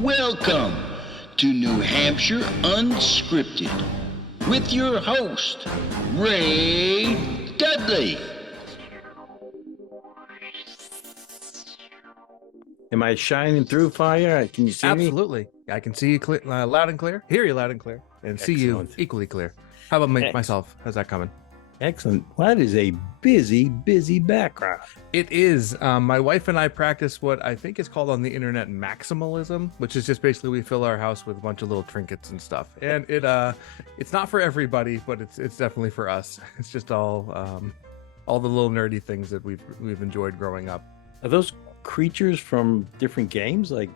Welcome to New Hampshire Unscripted with your host, Ray Dudley. Am I shining through fire? Can you see me? Absolutely. I can see you loud and clear, hear you loud and clear, and see you equally clear. How about myself? How's that coming? Excellent. Well, that is a busy background. It is. My wife and I practice what I think is called on the internet maximalism, which is just basically we fill our house with a bunch of little trinkets and stuff. And it's not for everybody, but it's definitely for us. It's just all the little nerdy things that we've enjoyed growing up. Are those creatures from different games, like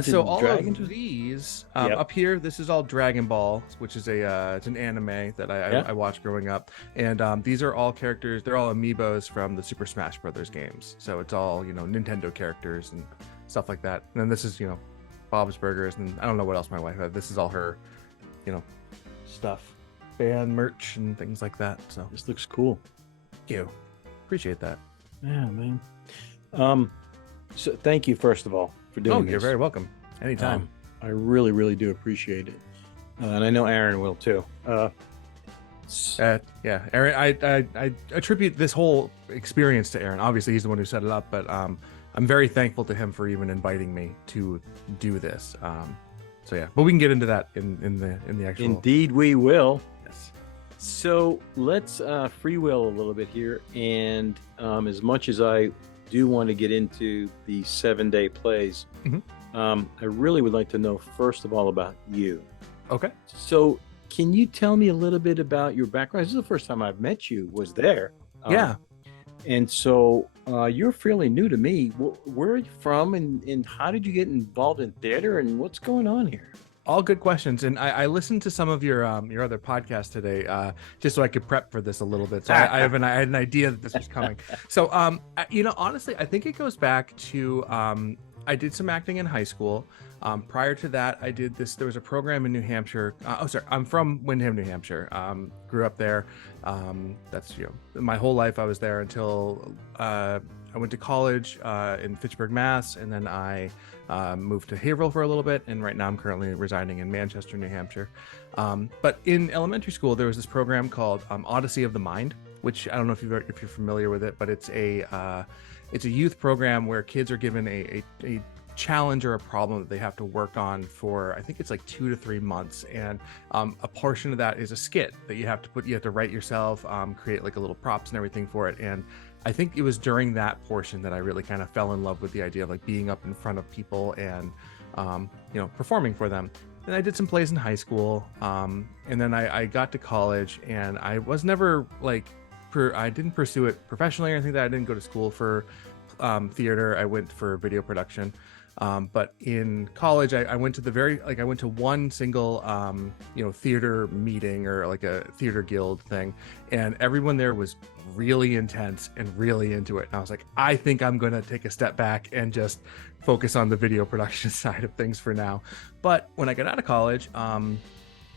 so all Dragons? of these Yep. up here, this is all Dragon Ball, which is it's an anime that I watched growing up, and these are all characters. They're all amiibos from the Super Smash Brothers games. So it's all Nintendo characters and stuff like that. And then this is Bob's Burgers, and I don't know what else my wife had. This is all her stuff, band merch and things like that. So This looks cool. thank you, appreciate that. Yeah, man. So thank you, first of all, for doing this. You're very welcome. Anytime. I really do appreciate it, and I know Aaron will too. Yeah, Aaron, I attribute this whole experience to Aaron. Obviously, he's the one who set it up, but I'm very thankful to him for even inviting me to do this. So yeah, but we can get into that in the actual. Indeed, we will. Yes. So let's freewheel a little bit here, and as much as I do want to get into the 7-day plays, I really would like to know first of all about you. Okay. So can you tell me a little bit about your background? This is the first time I've met you, was there. Yeah. And so you're fairly new to me. Where are you from, and how did you get involved in theater, and what's going on here? All good questions, and I listened to some of your other podcasts today, just so I could prep for this a little bit. So I had an idea that this was coming. So honestly, I think it goes back to I did some acting in high school. Prior to that, I did this. There was a program in New Hampshire. I'm from Windham, New Hampshire. Grew up there. That's my whole life I was there until I went to college in Fitchburg, Mass, and then I moved to Haverhill for a little bit, and right now I'm currently residing in Manchester, New Hampshire. But in elementary school, there was this program called Odyssey of the Mind, which I don't know if you're familiar with it, but it's a youth program where kids are given a challenge or a problem that they have to work on for, I think it's like 2 to 3 months, and a portion of that is a skit that you have to write yourself, create like a little props and everything for it. And I think it was during that portion that I really kind of fell in love with the idea of like being up in front of people and performing for them. And I did some plays in high school, and then I got to college, and I was never I didn't pursue it professionally or anything. That I didn't go to school for theater. I went for video production. But in college, I went to I went to one single, theater meeting or like a theater guild thing. And everyone there was really intense and really into it. And I was like, I think I'm going to take a step back and just focus on the video production side of things for now. But when I got out of college,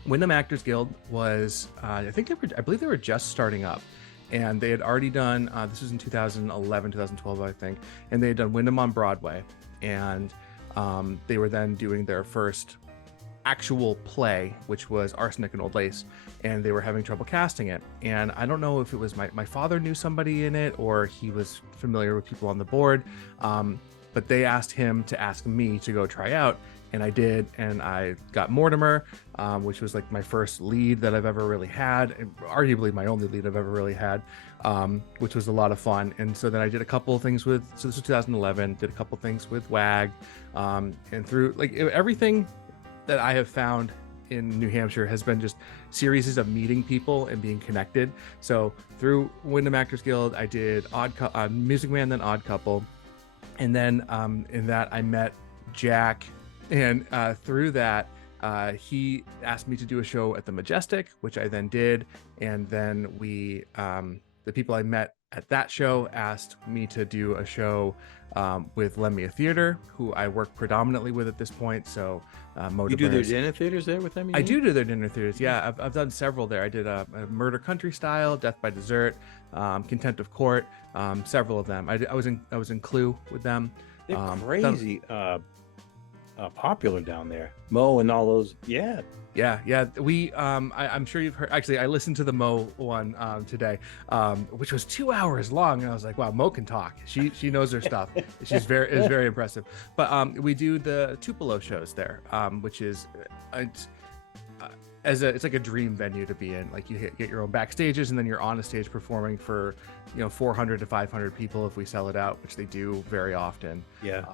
Windham Actors Guild was, I believe they were just starting up. And they had already done, this was in 2011, 2012, I think. And they had done Windham on Broadway. And they were then doing their first actual play, which was Arsenic and Old Lace, and they were having trouble casting it. And I don't know if it was my father knew somebody in it or he was familiar with people on the board, but they asked him to ask me to go try out, and I did, and I got Mortimer, which was like my first lead that I've ever really had, and arguably my only lead I've ever really had, which was a lot of fun. And so then I did a couple of things so this was 2011, did a couple things with WAG, and through everything that I have found in New Hampshire has been just series of meeting people and being connected. So through Windham Actors Guild, I did Music Man, then Odd Couple, and then in that I met Jack. And through that, he asked me to do a show at the Majestic, which I then did. And then the people I met at that show asked me to do a show with Lend Me a Theater, who I work predominantly with at this point. So you do their dinner theaters there with them? I do their dinner theaters. Yeah, I've done several there. I did a Murder Country Style, Death by Dessert, Contempt of Court, several of them. I was in Clue with them. They're crazy. popular down there. Mo and all those. Yeah. Yeah. We I'm sure you've heard. Actually, I listened to the Mo one today, which was 2 hours long, and I was like, wow, Mo can talk. She knows her stuff. Is very impressive. But we do the Tupelo shows there, which is it's like a dream venue to be in. Like you get your own backstages, and then you're on a stage performing for 400 to 500 people if we sell it out, which they do very often. Yeah.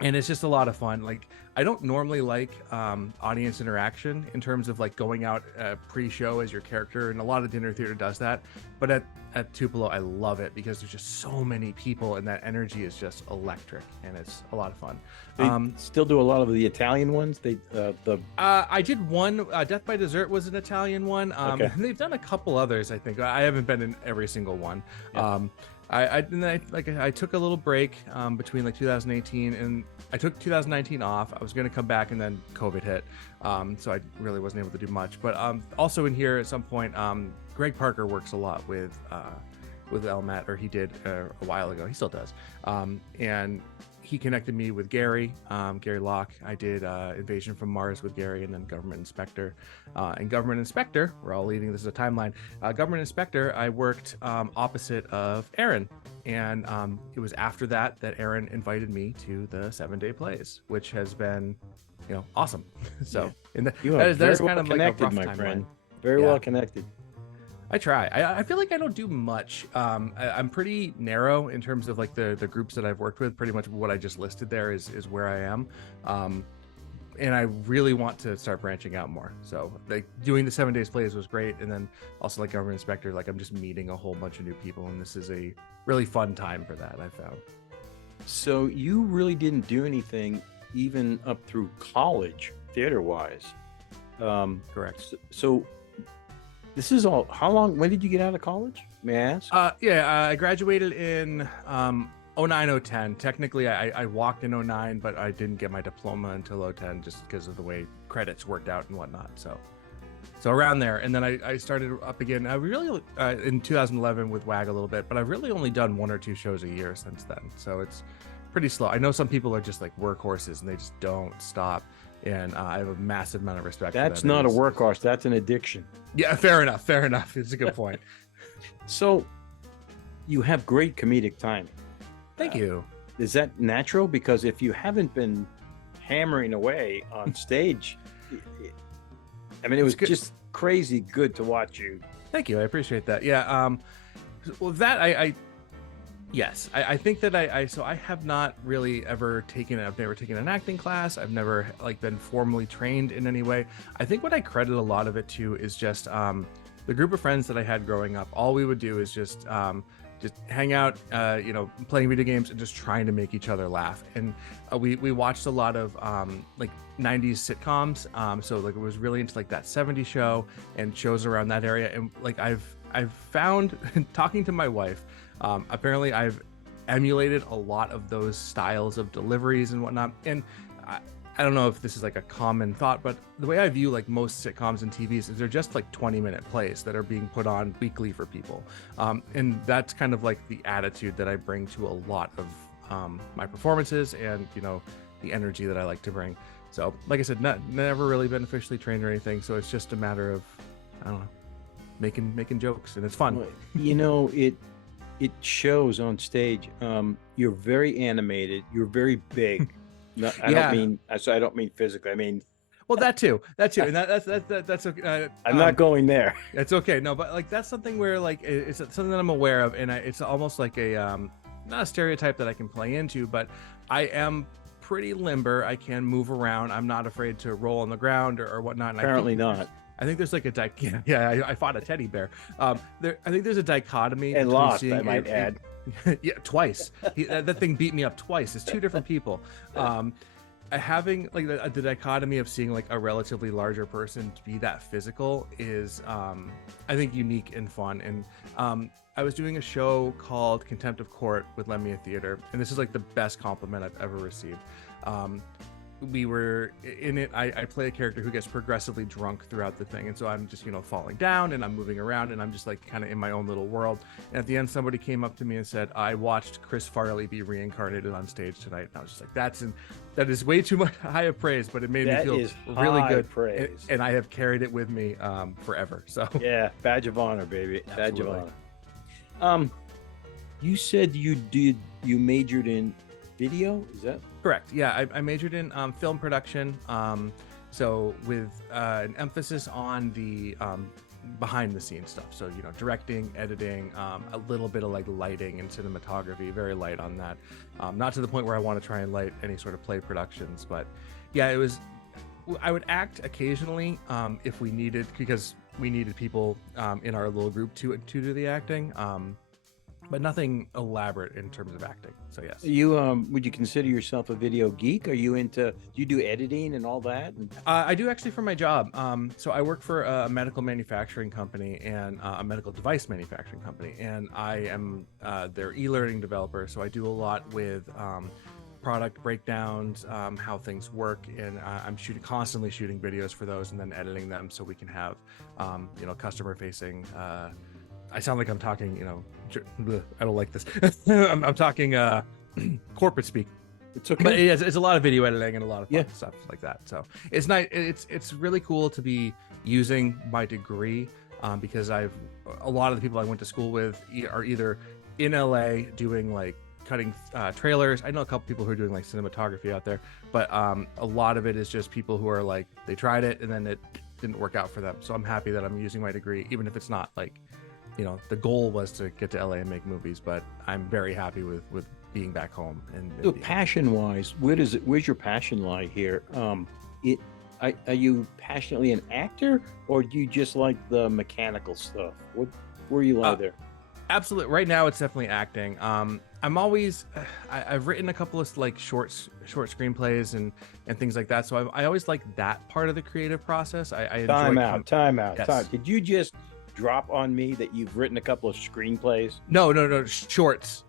And it's just a lot of fun. Like I don't normally like audience interaction in terms of like going out pre-show as your character, and a lot of dinner theater does that. But at Tupelo, I love it because there's just so many people, and that energy is just electric, and it's a lot of fun. They still do a lot of the Italian ones. I did one. Death by Dessert was an Italian one. Okay. And they've done a couple others. I think I haven't been in every single one. Yeah. I took a little break between like 2018 and I took 2019 off. I was going to come back, and then COVID hit, so I really wasn't able to do much. But also in here at some point, Greg Parker works a lot with LMAT, or he did a while ago. He still does, and he connected me with Gary Locke. I did Invasion from Mars with Gary, and then Government Inspector. And Government Inspector, we're all leading this as a timeline. Government Inspector, I worked opposite of Aaron. And it was after that Aaron invited me to the 7-day plays, which has been, awesome. So that is kind of like a rough my timeline. friend. Very well connected. I try. I feel like I don't do much. I'm pretty narrow in terms of like the groups that I've worked with. Pretty much what I just listed there is where I am. And I really want to start branching out more. So like doing the 7 days plays was great. And then also like Government Inspector, like I'm just meeting a whole bunch of new people. And this is a really fun time for that, I found. So you really didn't do anything even up through college, theater-wise. Correct. So this is all, when did you get out of college? May I ask? I graduated in 09, 010. Technically, I walked in 09, but I didn't get my diploma until 010 just because of the way credits worked out and whatnot. So around there. And then I started up again. I really, in 2011 with WAG a little bit, but I've really only done 1 or 2 shows a year since then. So it's pretty slow. I know some people are just like workhorses and they just don't stop. And I have a massive amount of respect. That's not a workhorse. That's an addiction. Yeah, fair enough. It's a good point. So you have great comedic timing. Thank you. Is that natural? Because if you haven't been hammering away on stage, I mean, it was just crazy good to watch you. Thank you. I appreciate that. Yeah. Well, that yes, I think that I have not really ever I've never taken an acting class. I've never like been formally trained in any way. I think what I credit a lot of it to is just the group of friends that I had growing up. All we would do is just hang out, playing video games and just trying to make each other laugh. And we watched a lot of like 90s sitcoms. So like it was really into like that 70s show and shows around that area. And like I've found talking to my wife, apparently I've emulated a lot of those styles of deliveries and whatnot. And I don't know if this is like a common thought, but the way I view like most sitcoms and TVs is they're just like 20-minute plays that are being put on weekly for people. And that's kind of like the attitude that I bring to a lot of my performances and, the energy that I like to bring. So like I said, never really been officially trained or anything. So it's just a matter of, I don't know, making jokes, and it's fun. It shows on stage. You're very animated. You're very big. No, I don't mean physically. I mean, well, that too, and that's okay. I'm not going there. It's okay. No, but like that's something where like it's something that I'm aware of, and it's almost like a not a stereotype that I can play into, but I am pretty limber. I can move around. I'm not afraid to roll on the ground or whatnot. And Apparently not. I think there's like a I fought a teddy bear. I think there's a dichotomy and lost. I might add. Yeah, twice. That thing beat me up twice. It's 2 different people. Having like the dichotomy of seeing like a relatively larger person to be that physical is, I think, unique and fun. And I was doing a show called Contempt of Court with Lemia Theater, and this is like the best compliment I've ever received. we were in it. I play a character who gets progressively drunk throughout the thing, and so I'm just falling down and I'm moving around and I'm just like kind of in my own little world. And at the end, somebody came up to me and said, "I watched Chris Farley be reincarnated on stage tonight." And I was just like, that is way too much high of praise, but it made me feel really good. Praise. And I have carried it with me forever. So yeah, badge of honor, baby. Badge Absolutely. of honor. You said you majored in video, is that correct? Yeah, I majored in film production, so with an emphasis on the behind the scenes stuff. So directing, editing, a little bit of like lighting and cinematography, very light on that. Not to the point where I want to try and light any sort of play productions, but yeah, I would act occasionally if we needed, because we needed people in our little group to do the acting. But nothing elaborate in terms of acting. So yes. you would you consider yourself a video geek? Are you do you do editing and all that? I do actually for my job. So I work for a medical manufacturing company and a medical device manufacturing company, and I am their e-learning developer. So I do a lot with product breakdowns, how things work, and I'm constantly shooting videos for those and then editing them so we can have customer facing. I sound like I'm talking, I don't like this. I'm talking corporate speak. It's okay. But it's a lot of video editing and a lot of fun stuff like that. So it's nice. It's really cool to be using my degree because a lot of the people I went to school with are either in LA doing like cutting trailers. I know a couple people who are doing like cinematography out there, but a lot of it is just people who are like, they tried it and then it didn't work out for them. So I'm happy that I'm using my degree, even if it's not like, the goal was to get to LA and make movies, but I'm very happy with being back home. And passion wise, where's your passion lie here? Are you passionately an actor, or do you just like the mechanical stuff? Where you lie there? Absolutely. Right now it's definitely acting. I'm always I've written a couple of like short screenplays and things like that, so I always like that part of the creative process. I enjoy time out. Yes. Did you just drop on me that you've written a couple of screenplays? No, shorts,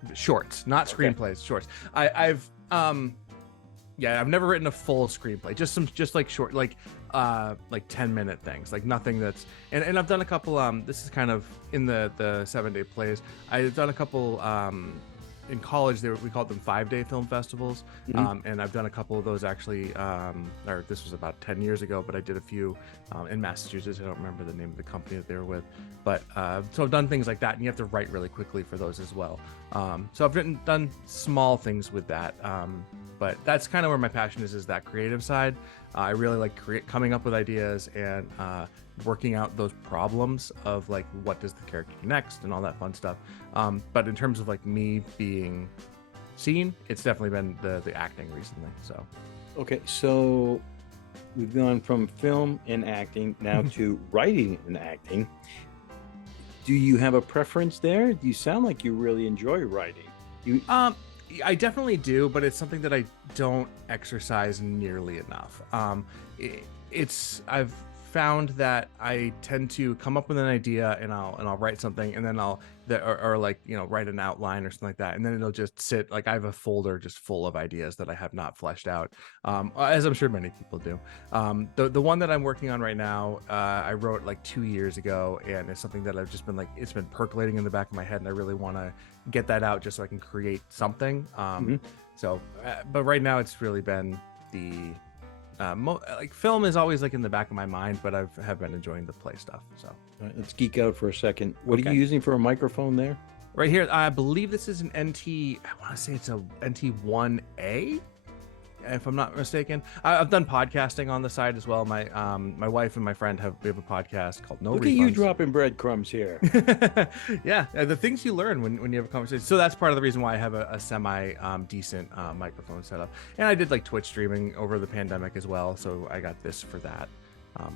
not screenplays. Shorts. I've never written a full screenplay, just like short, like 10-minute things, like nothing that's, and I've done a couple, this is kind of in the 7-day plays. I've done a couple in college. We called them 5-day film festivals. And I've done a couple of those actually, or this was about 10 years ago, but I did a few in Massachusetts. I don't remember the name of the company that they were with, but so I've done things like that, and you have to write really quickly for those as well. So I've done small things with that, but that's kind of where my passion is that creative side. I really like coming up with ideas and working out those problems of like, what does the character do next and all that fun stuff. But in terms of like me being seen, it's definitely been the acting recently. So okay, so we've gone from film and acting now to writing and acting. Do you have a preference there? Do you sound like you really enjoy writing? I definitely do, but it's something that I don't exercise nearly enough. I've found that I tend to come up with an idea and I'll write something, and then or like write an outline or something like that, and then it'll just sit. Like I have a folder just full of ideas that I have not fleshed out, as I'm sure many people do. The one that I'm working on right now, I wrote like 2 years ago, and it's something that I've just been like, it's been percolating in the back of my head, and I really want to get that out just so I can create something. So, but right now it's really been the like film is always like in the back of my mind, but I have been enjoying the play stuff. So all right, let's geek out for a second. What are you using for a microphone there? Right here, I believe this is an NT. I want to say it's a NT1A, if I'm not mistaken. I've done podcasting on the side as well. My wife and my friend we have a podcast called No Refunds. Look at you dropping breadcrumbs here. Yeah, the things you learn when you have a conversation. So that's part of the reason why I have a semi decent microphone setup. And I did like Twitch streaming over the pandemic as well, so I got this for that.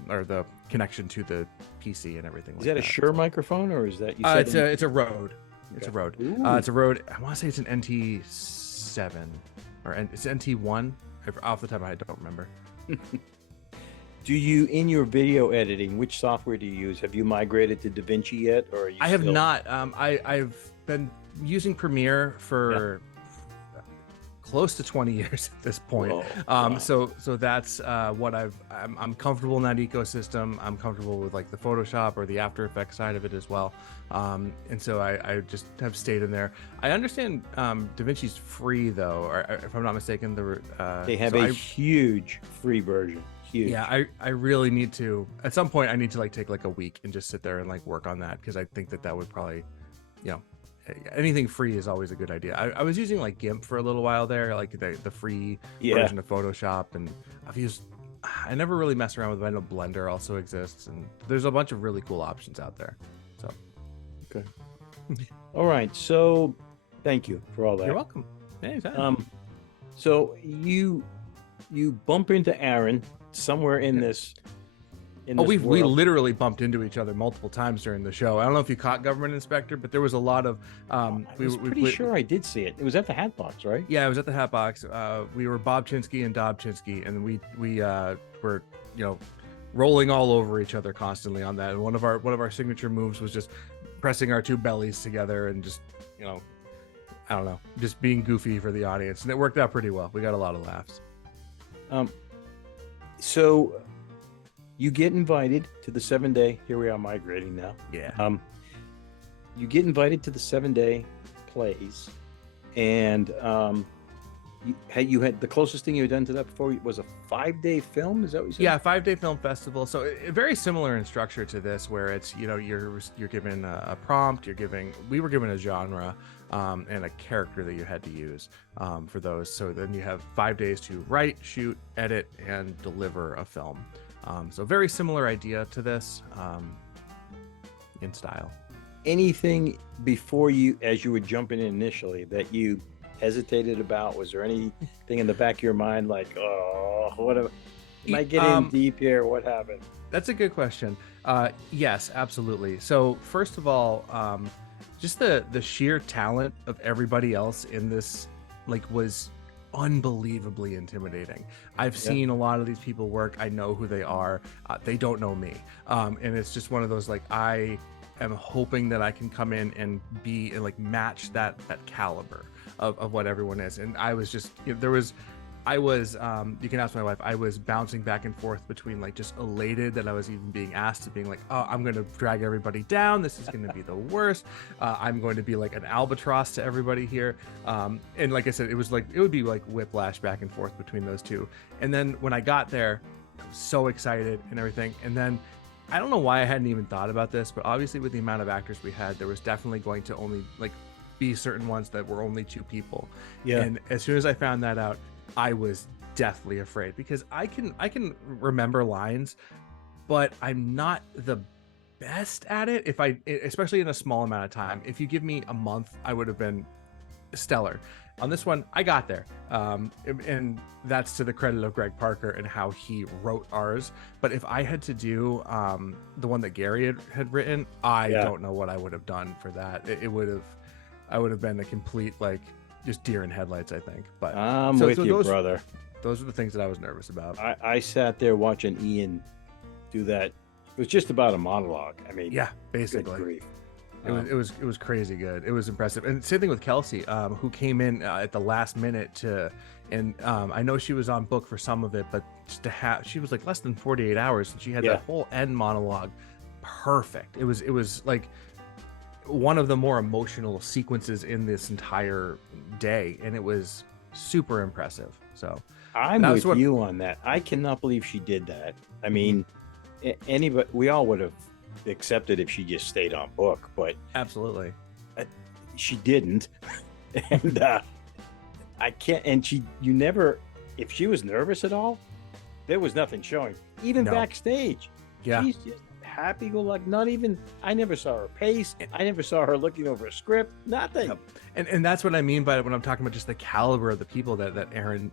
Or the connection to the PC and everything. Is that a Shure microphone, or is that you said it's a Rode? Okay. It's a Rode. It's a Rode. I want to say it's an NT7 or it's NT1. Off the top of my head, I don't remember. Do you, in your video editing, which software do you use? Have you migrated to DaVinci yet, or are you I have not. I've been using Premiere for close to 20 years at this point. Whoa, wow. So that's what I'm comfortable in that ecosystem. I'm comfortable with like the Photoshop or the After Effects side of it as well. And so I just have stayed in there. I understand DaVinci's free though, or if I'm not mistaken, they have a huge free version. Huge. Yeah, I really need to, at some point I need to like take like a week and just sit there and like work on that, because I think that would probably, you know, anything free is always a good idea. I was using like GIMP for a little while there, like the free version of Photoshop, and I never really mess around with it. I know Blender also exists, and there's a bunch of really cool options out there. So okay. All right, so thank you for all that. You're welcome. Anytime. So you bump into Aaron somewhere in this. We literally bumped into each other multiple times during the show. I don't know if you caught Government Inspector, but there was a lot of. I was pretty sure I did see it. It was at the Hatbox, right? Yeah, it was at the Hatbox. We were Bob Chinsky and Dob Chinsky, and we were rolling all over each other constantly on that. And one of our signature moves was just pressing our two bellies together and just I don't know, just being goofy for the audience, and it worked out pretty well. We got a lot of laughs. So you get invited to the 7-day. Here we are migrating now. Yeah. You get invited to the 7-day plays, and you had the closest thing you had done to that before was a 5-day film. Is that what you said? Yeah, 5-day film festival. So very similar in structure to this, where it's you're given a prompt, we were given a genre and a character that you had to use for those. So then you have 5 days to write, shoot, edit, and deliver a film. So very similar idea to this in style. Anything before as you were jumping in initially, that you hesitated about? Was there anything in the back of your mind like, oh, whatever? Am I getting deep here? What happened? That's a good question. Yes, absolutely. So first of all, just the sheer talent of everybody else in this was unbelievably intimidating. I've seen a lot of these people work. I know who they are. They don't know me. And it's just one of those, I am hoping that I can come in and be and match that caliber of what everyone is. And I was just, you can ask my wife, I was bouncing back and forth between just elated that I was even being asked to being oh, I'm going to drag everybody down. This is going to be the worst. I'm going to be an albatross to everybody here. And like I said, it would be whiplash back and forth between those two. And then when I got there, I was so excited and everything. And then I don't know why I hadn't even thought about this, but obviously with the amount of actors we had, there was definitely going to only be certain ones that were only 2 people. Yeah. And as soon as I found that out, I was deathly afraid, because I can remember lines, but I'm not the best at it. Especially in a small amount of time. If you give me a month, I would have been stellar. On this one, I got there, and that's to the credit of Greg Parker and how he wrote ours. But if I had to do the one that Gary had written, I don't know what I would have done for that. I would have been a complete just deer in headlights, I think. But I'm with you, brother. Those are the things that I was nervous about. I sat there watching Ian do that. It was just about a monologue. I mean, yeah, basically. Good grief. It was crazy good. It was impressive. And same thing with Kelsey, who came in at the last minute and I know she was on book for some of it, but just she was less than 48 hours, and she had that whole end monologue perfect. It was one of the more emotional sequences in this entire day, and it was super impressive. So I'm with you on that. I cannot believe she did that. I mean, anybody, we all would have accepted if she just stayed on book, but absolutely she didn't. And I can't, and you never, if she was nervous at all, there was nothing showing, even backstage. She's just happy-go-lucky. Not even, I never saw her pace. I never saw her looking over a script. Nothing. Yep. And that's what I mean by when I'm talking about just the caliber of the people that Aaron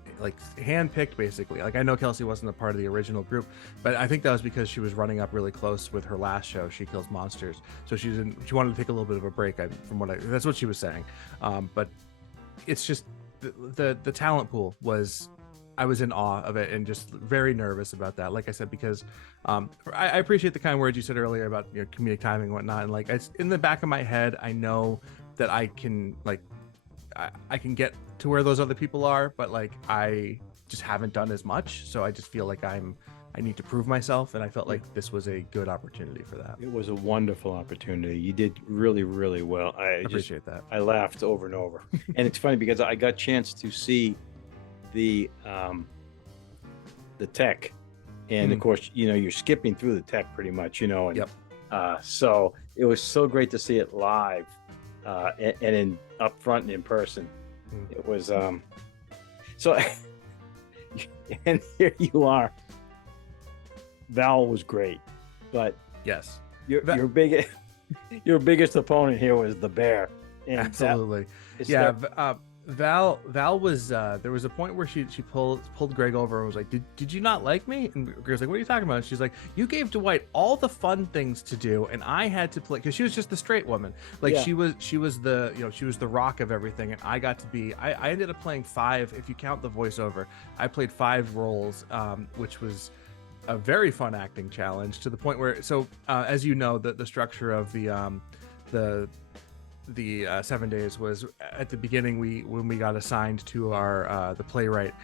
handpicked, basically. I know Kelsey wasn't a part of the original group, but I think that was because she was running up really close with her last show, She Kills Monsters. So she wanted to take a little bit of a break. That's what she was saying. But it's just the talent pool was. I was in awe of it and just very nervous about that. Like I said, because I appreciate the kind words you said earlier about comedic timing and whatnot. And it's in the back of my head, I know that I can I can get to where those other people are, but like I just haven't done as much. So I just feel like I need to prove myself, and I felt like this was a good opportunity for that. It was a wonderful opportunity. You did really, really well. I appreciate that. I laughed over and over. And it's funny because I got a chance to see the tech, and of course, you're skipping through the tech pretty much, and so it was so great to see it live and in up front and in person. It was so and here you are. Val was great, but yes, your biggest opponent here was the bear. And absolutely. Val was there was a point where she pulled Greg over and was like, did you not like me? And Greg's like, what are you talking about? And she's like, you gave Dwight all the fun things to do, and I had to play, because she was just the straight woman. Like she was the she was the rock of everything, and I got to be I ended up playing 5, if you count the voiceover. I played 5 roles, which was a very fun acting challenge, to the point where, so as you know, the structure of the 7 days was, at the beginning, when we got assigned to our the playwright,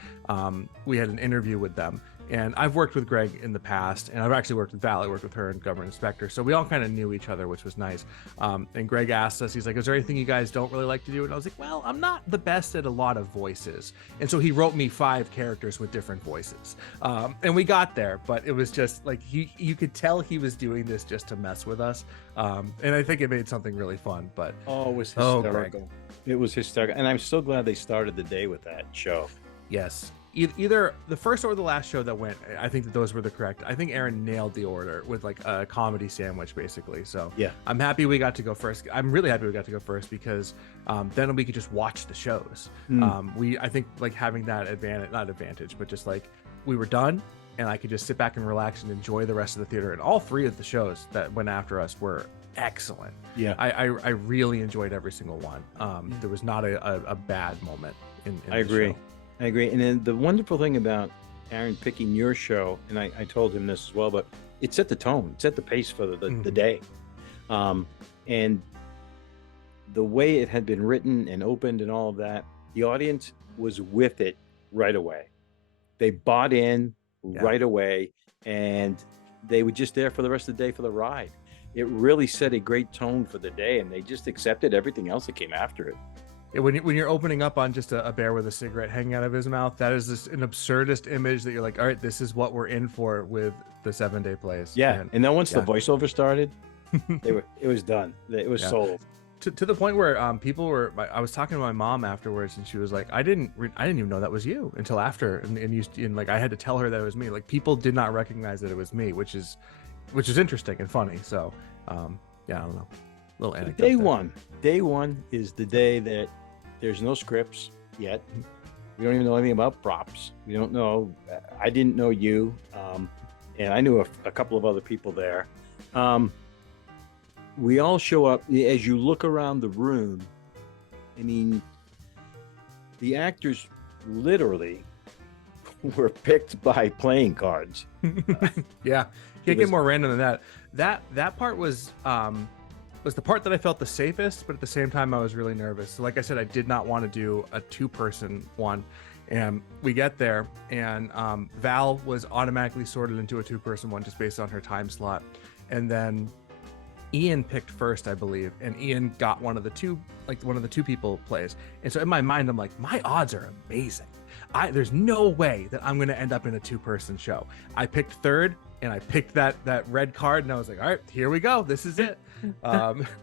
we had an interview with them. And I've worked with Greg in the past, and I've actually worked with Val. I worked with her in Government Inspector, so we all kind of knew each other, which was nice. And Greg asked us, he's like, is there anything you guys don't really like to do? And I was like, well, I'm not the best at a lot of voices. And so he wrote me 5 characters with different voices. And we got there, but it was just like, you could tell he was doing this just to mess with us. And I think it made something really fun. But it was hysterical. It was hysterical. And I'm so glad they started the day with that show. Yes. Either the first or the last show that went, I think that those were the correct. I think Aaron nailed the order with like a comedy sandwich, basically. So yeah, I'm happy we got to go first. I'm really happy we got to go first, because then we could just watch the shows. I think like having that advantage, but just like we were done, and I could just sit back and relax and enjoy the rest of the theater. And all 3 of the shows that went after us were excellent. Yeah, I really enjoyed every single one. There was not a bad moment in I agree. Show. I agree. And then the wonderful thing about Aaron picking your show, and I told him this as well, but it set the tone, it set the pace for the day. And the way it had been written and opened and all of that, the audience was with it right away. They bought in right away, and they were just there for the rest of the day for the ride. It really set a great tone for the day, and they just accepted everything else that came after it. When you're opening up on just a bear with a cigarette hanging out of his mouth, that is just an absurdist image that you're like, all right, this is what we're in for with the 7-day plays. Yeah, and then once the voiceover started, it was done. It was sold. To the point where people were. I was talking to my mom afterwards, and she was like, I didn't even know that was you until after, and like I had to tell her that it was me. Like, people did not recognize that it was me, which is interesting and funny. So I don't know. Little anecdote. Day one is the day that there's no scripts yet. We don't even know anything about props. We don't know. I didn't know you, and I knew a couple of other people there. We all show up. As you look around the room, I mean, the actors literally were picked by playing cards. Yeah, can't get more random than that. That part was the part that I felt the safest, but at the same time I was really nervous. So like I said, I did not want to do a 2-person one, and we get there, and Val was automatically sorted into a 2-person one just based on her time slot, and then Ian picked first, I believe, and Ian got one of the 2 people plays. And so in my mind, I'm like, my odds are amazing. There's no way that I'm going to end up in a 2-person show. I picked third, and I picked that red card, and I was like, all right, here we go. This is it.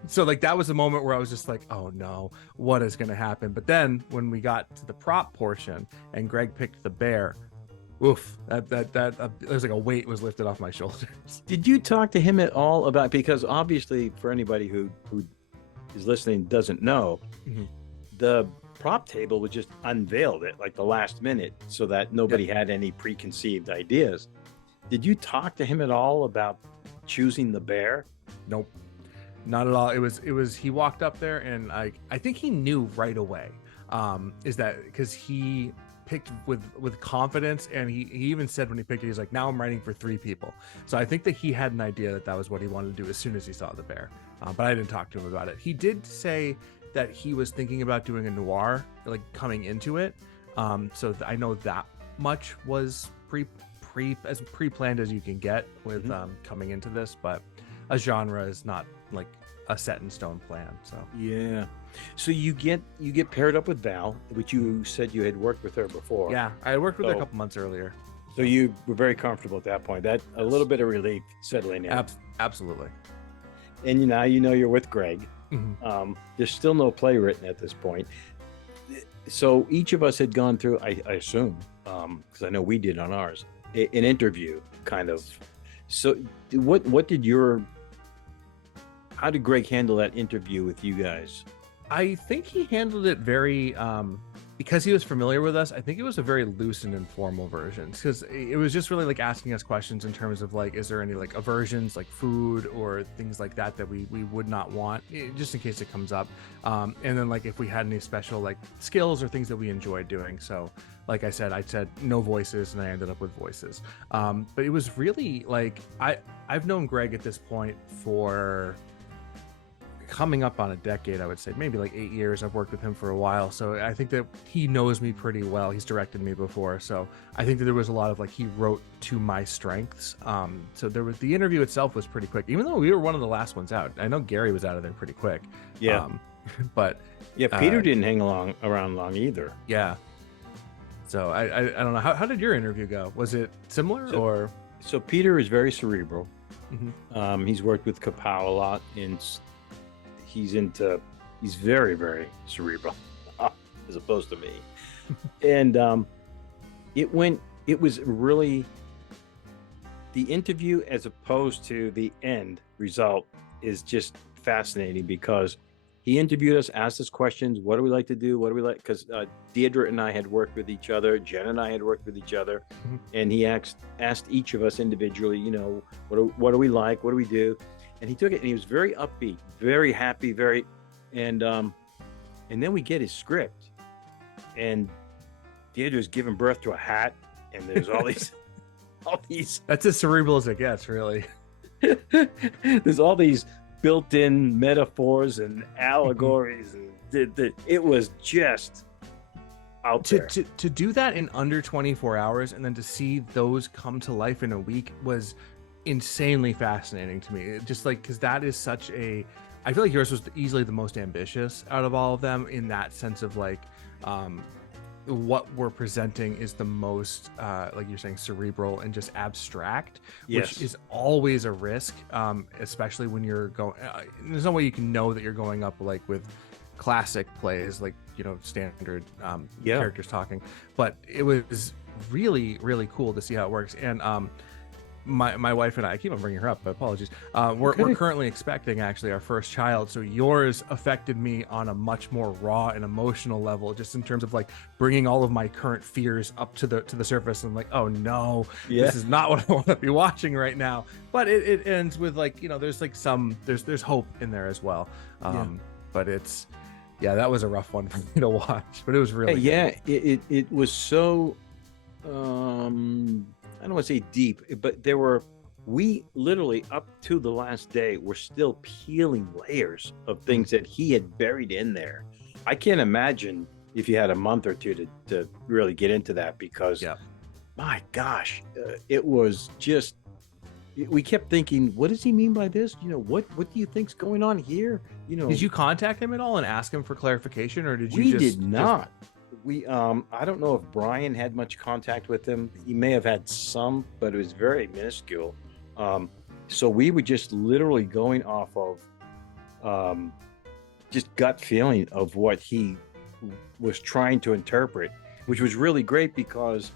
So like that was a moment where I was just like, oh no, what is going to happen? But then when we got to the prop portion and Greg picked the bear, oof, that it was like a weight was lifted off my shoulders. Did you talk to him at all about, because obviously for anybody who is listening doesn't know, the prop table was just unveiled at like the last minute so that nobody had any preconceived ideas. Did you talk to him at all about choosing the bear? Nope. Not at all. It was he walked up there, and I think he knew right away. Is that because he picked with confidence, and he even said when he picked it, he's like, now I'm writing for 3 people. So I think that he had an idea that was what he wanted to do as soon as he saw the bear. But I didn't talk to him about it. He did say that he was thinking about doing a noir, like coming into it. So I know that much was as pre-planned as you can get with coming into this, but a genre is not like a set in stone plan. So yeah. So you get paired up with Val, which you said you had worked with her before. Yeah, I had worked with her a couple months earlier. So you were very comfortable at that point. That a little bit of relief settling in. Absolutely. And now you know you're with Greg. There's still no play written at this point. So each of us had gone through, I assume, because I know we did on ours, an interview kind of. So how did Greg handle that interview with you guys? I think he handled it very, because he was familiar with us, I think it was a very loose and informal version, because it was just really like asking us questions in terms of like, is there any like aversions, like food or things like that we would not want, just in case it comes up. And then like if we had any special like skills or things that we enjoyed doing. So like I said no voices, and I ended up with voices. But it was really like, I've known Greg at this point for coming up on a decade, I would say, maybe like 8 years. I've worked with him for a while, so I think that he knows me pretty well. He's directed me before, so I think that there was a lot of like, he wrote to my strengths. So there was, the interview itself was pretty quick, even though we were one of the last ones out. I know Gary was out of there pretty quick. Yeah. But yeah, Peter didn't hang around long either. Yeah. So I don't know, how did your interview go? Was it similar? So Peter is very cerebral. He's worked with Kapow a lot, and he's very, very cerebral as opposed to me. And it was really, the interview as opposed to the end result is just fascinating, because he interviewed us, asked us questions. What do we like to do? What do we like? Because Deirdre and I had worked with each other. Jen and I had worked with each other. And he asked each of us individually, what do we like? What do we do? And he took it, and he was very upbeat, very happy, and then we get his script, and Deirdre's giving birth to a hat, and there's all these. That's as cerebral as it gets, really. There's all these built-in metaphors and allegories, and it was just out there. To do that in under 24 hours, and then to see those come to life in a week was insanely fascinating to me. Just like, because that is such a, I feel like yours was easily the most ambitious out of all of them, in that sense of like, what we're presenting is the most like you're saying, cerebral and just abstract. Yes. Which is always a risk, especially when you're going, there's no way you can know that you're going up like with classic plays, like standard characters talking. But it was really, really cool to see how it works. And my wife and I keep on bringing her up, but apologies. We're currently expecting actually our first child. So yours affected me on a much more raw and emotional level, just in terms of like bringing all of my current fears up to the surface, and like, oh no, this is not what I want to be watching right now. But it ends with like, there's like there's hope in there as well. But that was a rough one for me to watch, but it was really good. It was so I don't want to say deep, but we literally up to the last day were still peeling layers of things that he had buried in there. I can't imagine if you had a month or two to really get into that, because my gosh, it was just, we kept thinking, what does he mean by this? What do you think's going on here? Did you contact him at all and ask him for clarification, or did you We did not. We I don't know if Brian had much contact with him. He may have had some, but it was very minuscule. So we were just literally going off of just gut feeling of what he was trying to interpret, which was really great, because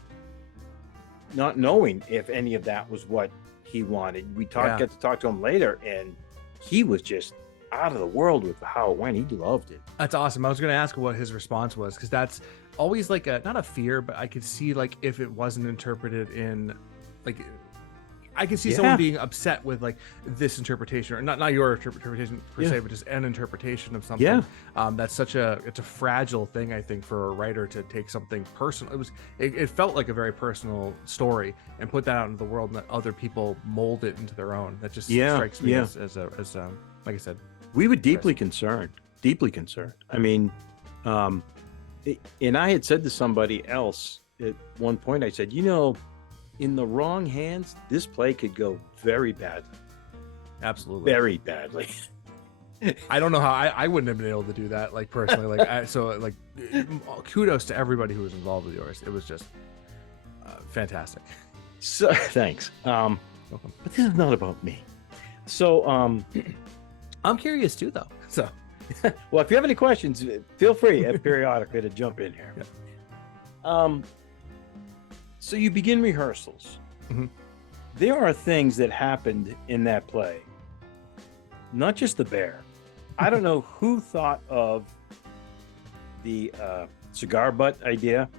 not knowing if any of that was what he wanted, we got to talk to him later, and he was just out of the world with how it went. He loved it. That's awesome. I was going to ask what his response was, because that's always like not a fear, but I could see like if it wasn't interpreted in like, I could see someone being upset with like this interpretation, or not your interpretation per se, but just an interpretation of something. That's it's a fragile thing, I think, for a writer to take something personal. It felt like a very personal story, and put that out into the world, and let other people mold it into their own. That just strikes me as like I said. We were deeply concerned. deeply concerned. I mean, and I had said to somebody else at one point, I said, in the wrong hands, this play could go very badly. Absolutely. Very badly. I don't know how I wouldn't have been able to do that, like personally. Like, kudos to everybody who was involved with yours. It was just fantastic. So thanks. But this is not about me. So I'm curious too, though. So, well, if you have any questions, feel free periodically to jump in here. Yeah. So you begin rehearsals. Mm-hmm. There are things that happened in that play. Not just the bear. I don't know who thought of the cigar butt idea.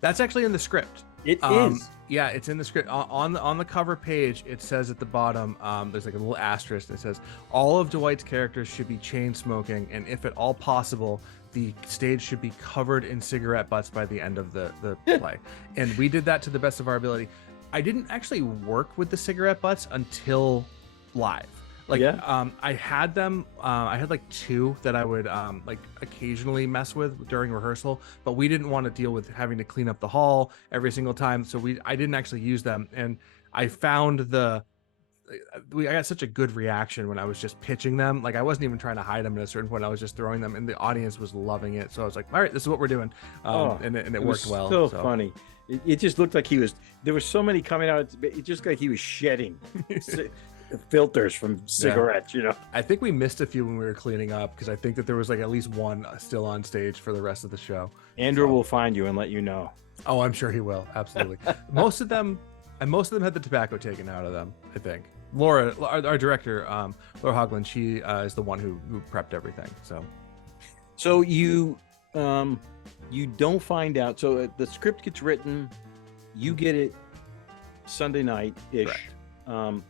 That's actually in the script. It is. Yeah, it's in the script. On the cover page, it says at the bottom, there's like a little asterisk that says, all of Dwight's characters should be chain smoking, and if at all possible, the stage should be covered in cigarette butts by the end of the play. And we did that to the best of our ability. I didn't actually work with the cigarette butts until live. I had them. I had like 2 that I would like occasionally mess with during rehearsal, but we didn't want to deal with having to clean up the hall every single time, so I didn't actually use them. And I found I got such a good reaction when I was just pitching them. Like, I wasn't even trying to hide them at a certain point. I was just throwing them, and the audience was loving it. So I was like, all right, this is what we're doing. And it worked well. So funny. It just looked like there were so many coming out. It just like he was shedding filters from cigarettes, I think we missed a few when we were cleaning up, because I think that there was like at least one still on stage for the rest of the show. Andrew will find you and let you know. Oh, I'm sure he will. Absolutely. Most of them had the tobacco taken out of them, I think. Laura, our director, Laura Hoagland, she is the one who prepped everything. So you don't find out. So the script gets written, you get it Sunday night-ish. Correct.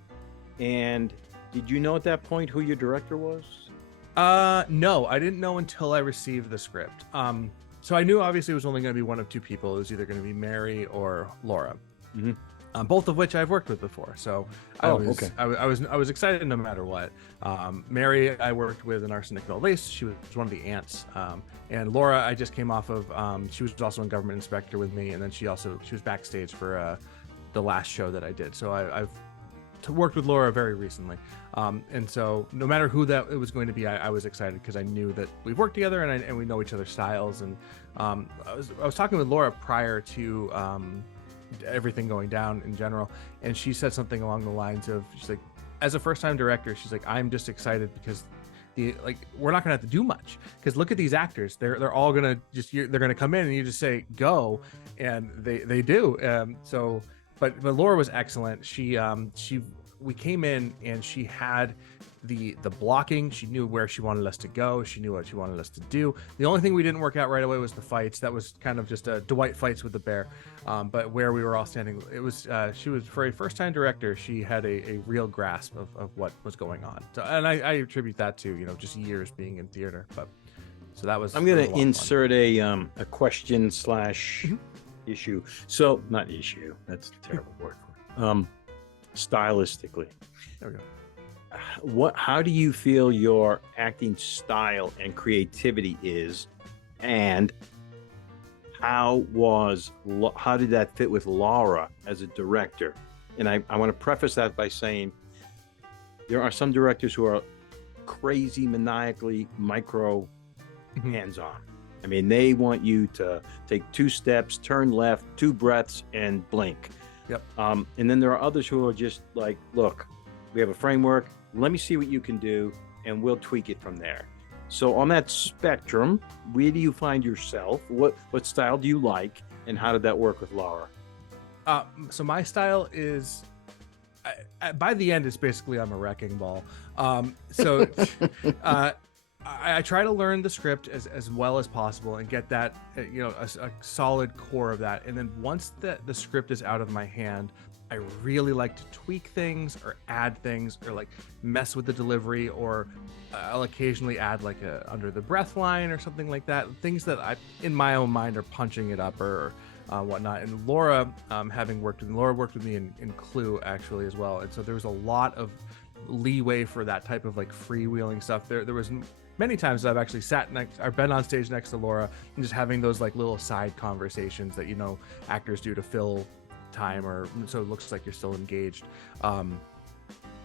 And did you know at that point who your director was? No, I didn't know until I received the script. So I knew obviously it was only going to be one of 2 people. It was either going to be Mary or Laura. Mm-hmm. Both of which I've worked with before. So I was excited no matter what. Mary, I worked with in Arsenic No Lace. She was one of the aunts. And Laura, I just came off of, she was also in Government Inspector with me. And then she was backstage for the last show that I did. So I've worked with Laura very recently. And so no matter who it was going to be, I was excited because I knew that we've worked together and we know each other's styles. And I was talking with Laura prior to everything going down in general, and she said something along the lines of, she's like, as a first-time director, she's like, I'm just excited because we're not gonna have to do much, because look at these actors, they're all gonna they're gonna come in and you just say go, and they do. But Laura was excellent. We came in and she had the blocking. She knew where she wanted us to go. She knew what she wanted us to do. The only thing we didn't work out right away was the fights. That was kind of just Dwight fights with the bear. But where we were all standing, it was she was, for a first-time director, she had a real grasp of what was going on. So, and I attribute that to just years being in theater. But so that was. I'm going to insert a question / issue. So not issue. That's a terrible word for it. Stylistically. There we go. How do you feel your acting style and creativity is, and how did that fit with Laura as a director? And I want to preface that by saying there are some directors who are crazy, maniacally micro hands-on. I mean, they want you to take 2 steps, turn left, 2 breaths, and blink. Yep. And then there are others who are just like, look, we have a framework. Let me see what you can do, and we'll tweak it from there. So on that spectrum, where do you find yourself? What style do you like, and how did that work with Laura? So my style is, by the end, it's basically I'm a wrecking ball. I try to learn the script as well as possible and get that, a solid core of that. And then once the script is out of my hand, I really like to tweak things or add things or like mess with the delivery, or I'll occasionally add like a under the breath line or something like that. Things that I, in my own mind, are punching it up or whatnot. And Laura, Laura worked with me in Clue actually as well. And so there was a lot of leeway for that type of like freewheeling stuff. There was many times I've actually sat next or been on stage next to Laura and just having those like little side conversations that, you know, actors do to fill time, or so it looks like you're still engaged.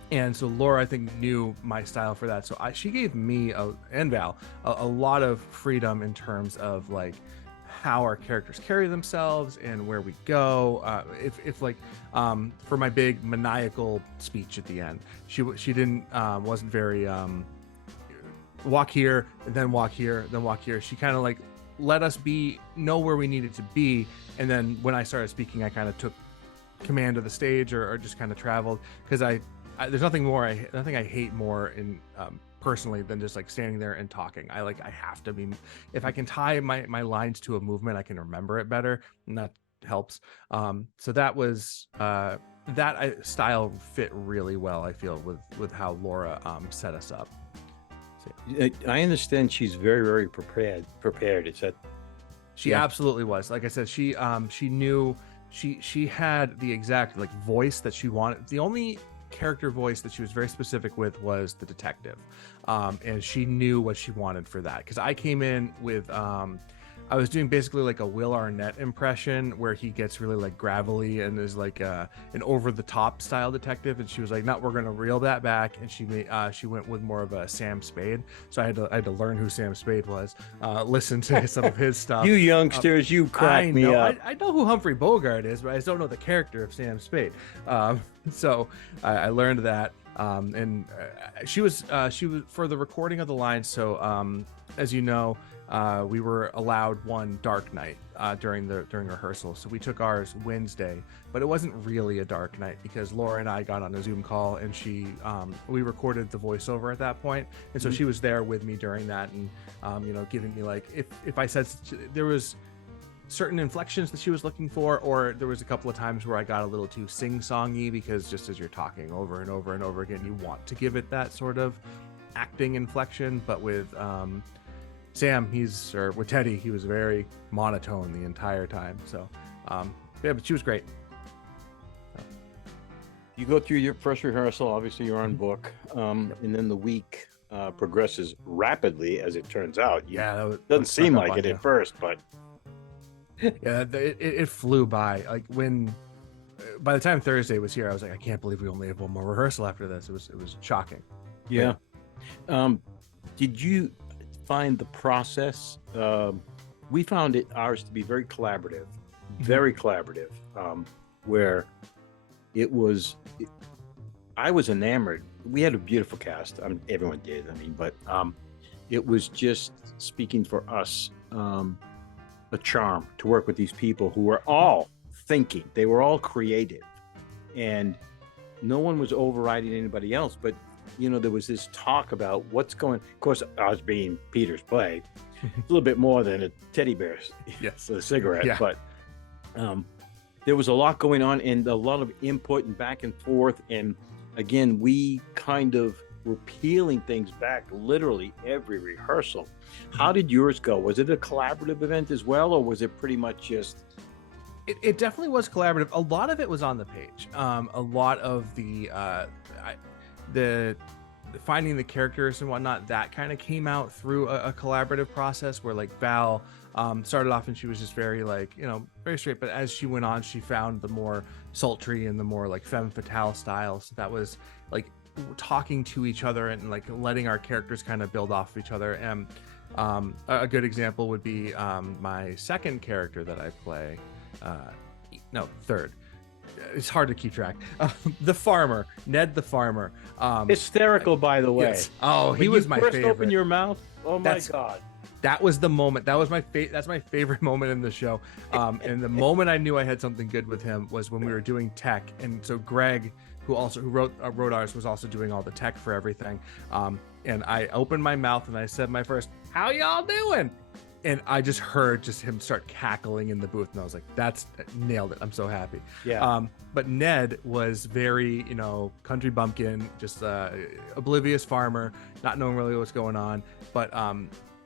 And so Laura, I think, knew my style for that. So she gave me and Val a lot of freedom in terms of like how our characters carry themselves and where we go. If like for my big maniacal speech at the end, she wasn't very walk here and then walk here, then walk here. She kind of like let us know where we needed to be, and then when I started speaking, I kind of took command of the stage or just kind of traveled, because there's nothing I hate more in personally than just like standing there and talking. I have to be, if I can tie my lines to a movement, I can remember it better, and that helps. So that was style fit really well, I feel, with how Laura set us up. So, I understand she's very, very prepared. Is that? She absolutely was. Like I said, she knew, she had the exact like voice that she wanted. The only character voice that she was very specific with was the detective, and she knew what she wanted for that, because I came in with I was doing basically like a Will Arnett impression where he gets really like gravelly and is like an over the top style detective, and she was like, no, we're gonna reel that back, and she went with more of a Sam Spade. So I had to learn who Sam Spade was, listen to some of his stuff. You youngsters, you crack me up. I know who Humphrey Bogart is, but I just don't know the character of Sam Spade. So I learned that, and she was for the recording of the lines. So as you know, we were allowed one dark night during rehearsal, so we took ours Wednesday, but it wasn't really a dark night because Laura and I got on a Zoom call, and we recorded the voiceover at that point, and so she was there with me during that, and you know, giving me like if I said there was certain inflections that she was looking for, or there was a couple of times where I got a little too sing-songy, because just as you're talking over and over and over again, you want to give it that sort of acting inflection, but with Sam, with Teddy, he was very monotone the entire time. So, yeah, but she was great. So. You go through your first rehearsal, obviously you're on book, and then the week progresses rapidly, as it turns out. Doesn't seem like it at first, but yeah, it flew by. Like by the time Thursday was here, I was like, I can't believe we only have one more rehearsal after this. It was shocking. Yeah. Did you find the process? We found ours to be very collaborative, where I was enamored. We had a beautiful cast. Everyone did. But it was just, speaking for us, a charm to work with these people who were all thinking. They were all creative, and no one was overriding anybody else. But you know, there was this talk about what's going. Of course, ours being Peter's play, a little bit more than a teddy bear, yes, with a cigarette. Yeah. But there was a lot going on, and a lot of input and back and forth. And again, we kind of were peeling things back literally every rehearsal. How did yours go? Was it a collaborative event as well, or was it pretty much just? It definitely was collaborative. A lot of it was on the page. A lot of the finding the characters and whatnot, that kind of came out through a collaborative process, where like Val started off and she was just very like, you know, very straight, but as she went on, she found the more sultry and the more like femme fatale style. So that was like talking to each other and like letting our characters kind of build off of each other. And a good example would be my second character that I play, third. It's hard to keep track. The farmer, Ned the farmer. Hysterical, by the way. Yes. Oh, he was my favorite. Open your mouth. Oh my God. That was the moment. That was that's my favorite moment in the show. And the moment I knew I had something good with him was when we were doing tech. And so Greg, who wrote ours, was also doing all the tech for everything. And I opened my mouth and I said my first, "How y'all doing?" And I just heard him start cackling in the booth, and I was like, "That's nailed it! I'm so happy." Yeah. But Ned was very, you know, country bumpkin, just oblivious farmer, not knowing really what's going on. But